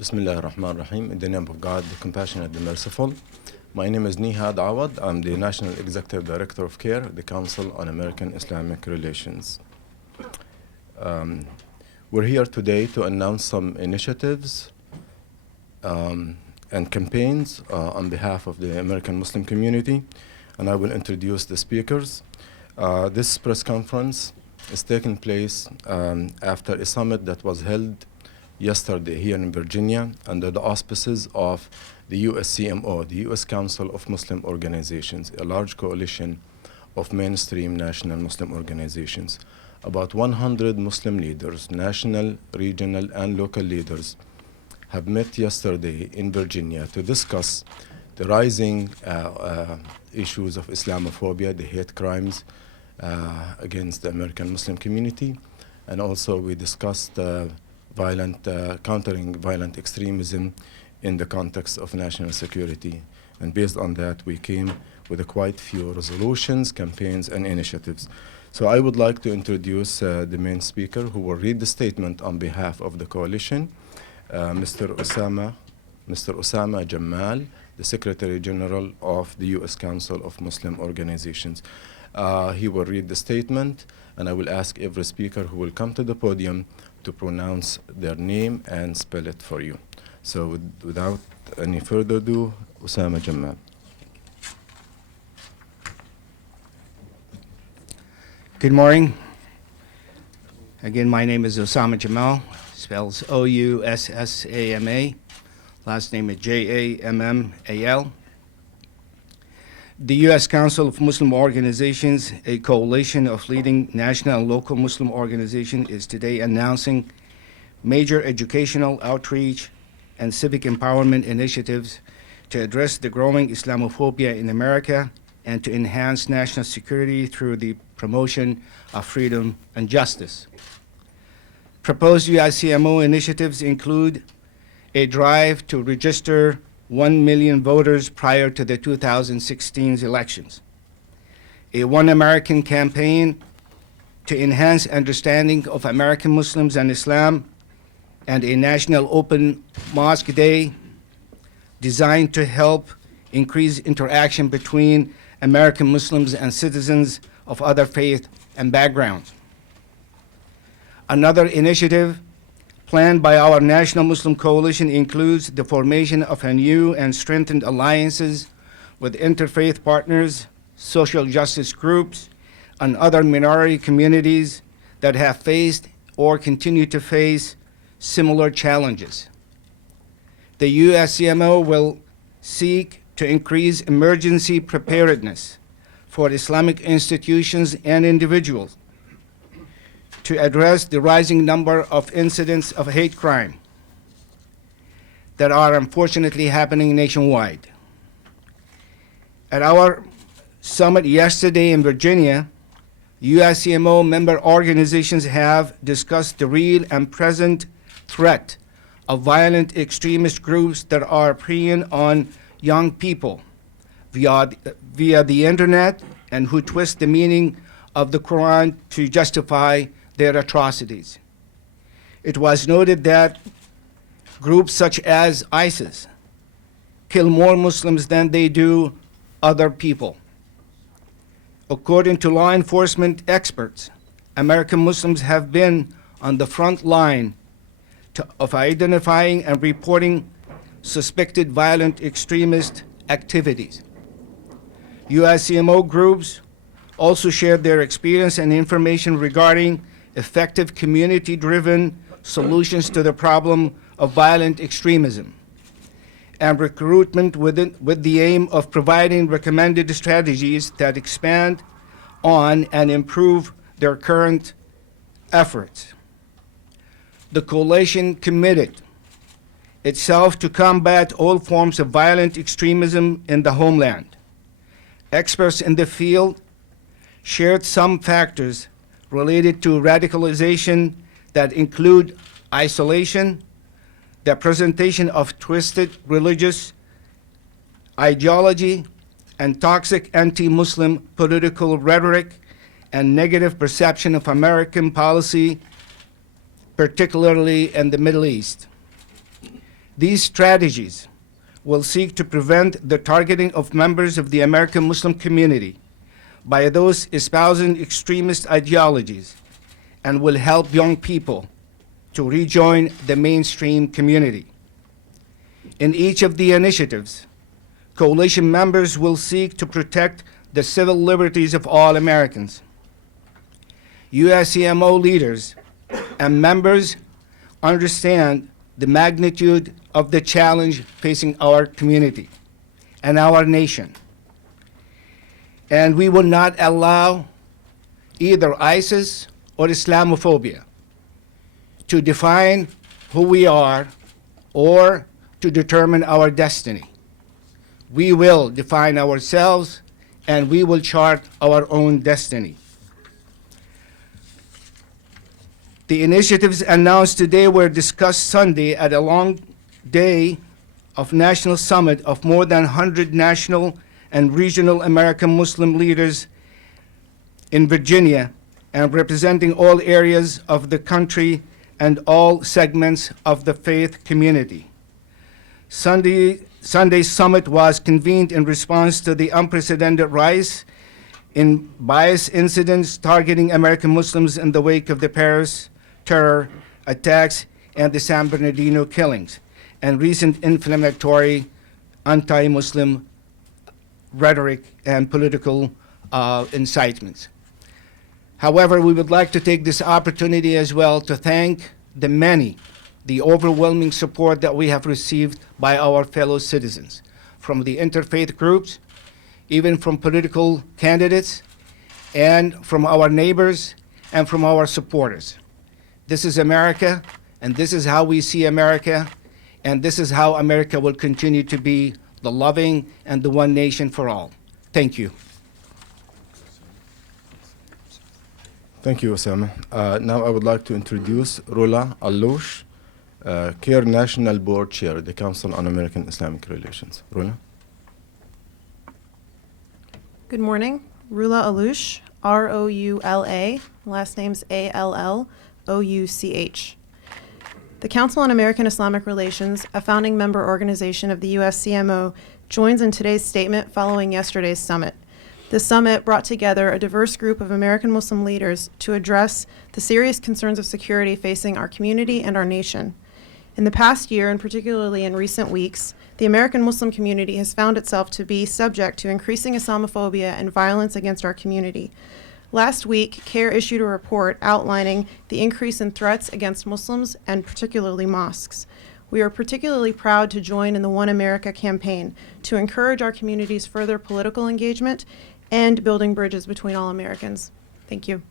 Bismillah ar-Rahman ar-Rahim. In the name of God, the Compassionate, the Merciful. My name is Nihad Awad. I'm the National Executive Director of CARE, the Council on American Islamic Relations. We're here today to announce some initiatives and campaigns on behalf of the American Muslim community, and I will introduce the speakers. This press conference is taking place after a summit that was held yesterday here in Virginia under the auspices of the USCMO, the U.S. Council of Muslim Organizations, a large coalition of mainstream national Muslim organizations. About 100 Muslim leaders, national, regional, and local leaders, have met yesterday in Virginia to discuss the rising issues of Islamophobia, the hate crimes against the American Muslim community, and also we discussed countering violent extremism in the context of national security. And based on that, we came with quite few resolutions, campaigns, and initiatives. So I would like to introduce the main speaker who will read the statement on behalf of the coalition, Mr. Osama Jamal, the Secretary General of the U.S. Council of Muslim Organizations. He will read the statement, and I will ask every speaker who will come to the podium to pronounce their name and spell it for you. So without any further ado, Osama Jamal. Good morning. Again, my name is Osama Jamal, spells O-U-S-S-A-M-A. Last name is J-A-M-M-A-L. The U.S. Council of Muslim Organizations, a coalition of leading national and local Muslim organizations, is today announcing major educational outreach and civic empowerment initiatives to address the growing Islamophobia in America and to enhance national security through the promotion of freedom and justice. Proposed USCMO initiatives include a drive to register 1 million voters prior to the 2016 elections, a One American campaign to enhance understanding of American Muslims and Islam, and a national Open Mosque Day designed to help increase interaction between American Muslims and citizens of other faith and backgrounds. Another initiative planned by our National Muslim Coalition includes the formation of a new and strengthened alliances with interfaith partners, social justice groups, and other minority communities that have faced or continue to face similar challenges. The USCMO will seek to increase emergency preparedness for Islamic institutions and individuals to address the rising number of incidents of hate crime that are unfortunately happening nationwide. At our summit yesterday in Virginia, USCMO member organizations have discussed the real and present threat of violent extremist groups that are preying on young people via the internet and who twist the meaning of the Quran to justify their atrocities. It was noted that groups such as ISIS kill more Muslims than they do other people. According to law enforcement experts, American Muslims have been on the front line of identifying and reporting suspected violent extremist activities. USCMO groups also shared their experience and information regarding effective community-driven solutions to the problem of violent extremism and recruitment with the aim of providing recommended strategies that expand on and improve their current efforts. The coalition committed itself to combat all forms of violent extremism in the homeland. Experts in the field shared some factors related to radicalization that include isolation, the presentation of twisted religious ideology, and toxic anti-Muslim political rhetoric and negative perception of American policy, particularly in the Middle East. These strategies will seek to prevent the targeting of members of the American Muslim community by those espousing extremist ideologies and will help young people to rejoin the mainstream community. In each of the initiatives, coalition members will seek to protect the civil liberties of all Americans. USCMO leaders and members understand the magnitude of the challenge facing our community and our nation. And we will not allow either ISIS or Islamophobia to define who we are or to determine our destiny. We will define ourselves and we will chart our own destiny. The initiatives announced today were discussed Sunday at a long day of national summit of more than 100 national and regional American Muslim leaders in Virginia and representing all areas of the country and all segments of the faith community. Sunday's summit was convened in response to the unprecedented rise in bias incidents targeting American Muslims in the wake of the Paris terror attacks and the San Bernardino killings, and recent inflammatory anti-Muslim rhetoric and political incitements. However, we would like to take this opportunity as well to thank the overwhelming support that we have received by our fellow citizens, from the interfaith groups, even from political candidates, and from our neighbors, and from our supporters. This is America, and this is how we see America, and this is how America will continue to be the loving and the one nation for all. Thank you. Thank you, Osama. Now I would like to introduce Rula Alouche, CARE National Board Chair, the Council on American Islamic Relations. Rula? Good morning. Rula Alouche, R-O-U-L-A, last name's A-L-L-O-U-C-H. The Council on American Islamic Relations, a founding member organization of the USCMO, joins in today's statement following yesterday's summit. The summit brought together a diverse group of American Muslim leaders to address the serious concerns of security facing our community and our nation. In the past year, and particularly in recent weeks, the American Muslim community has found itself to be subject to increasing Islamophobia and violence against our community. Last week, CARE issued a report outlining the increase in threats against Muslims and particularly mosques. We are particularly proud to join in the One America campaign to encourage our community's further political engagement and building bridges between all Americans. Thank you.